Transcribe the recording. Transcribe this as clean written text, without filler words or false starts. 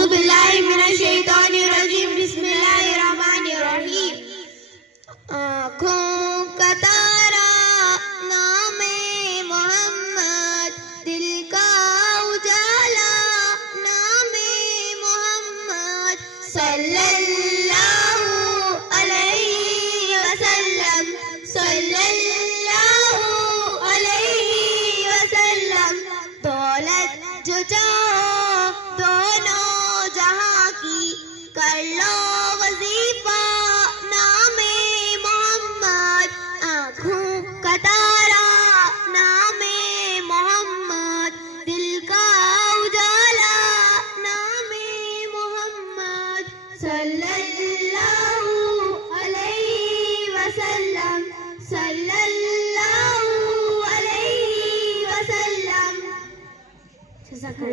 اعوذ باللہ من الشیطان الرجیم بسم اللہ الرحمن الرحیم. آنکھوں کا تارا نام محمد، دل کا اجالا نام محمد، صلی اللہ علیہ وسلم، صلی اللہ علیہ وسلم. دولت جو چاہو دونوں جہاں کی، کر لو وظیفہ نام محمد. آنکھوں کا تارا نام محمد، دل کا اجالا نام محمد، صلی اللہ علیہ وسلم، صلی اللہ علیہ وسلم.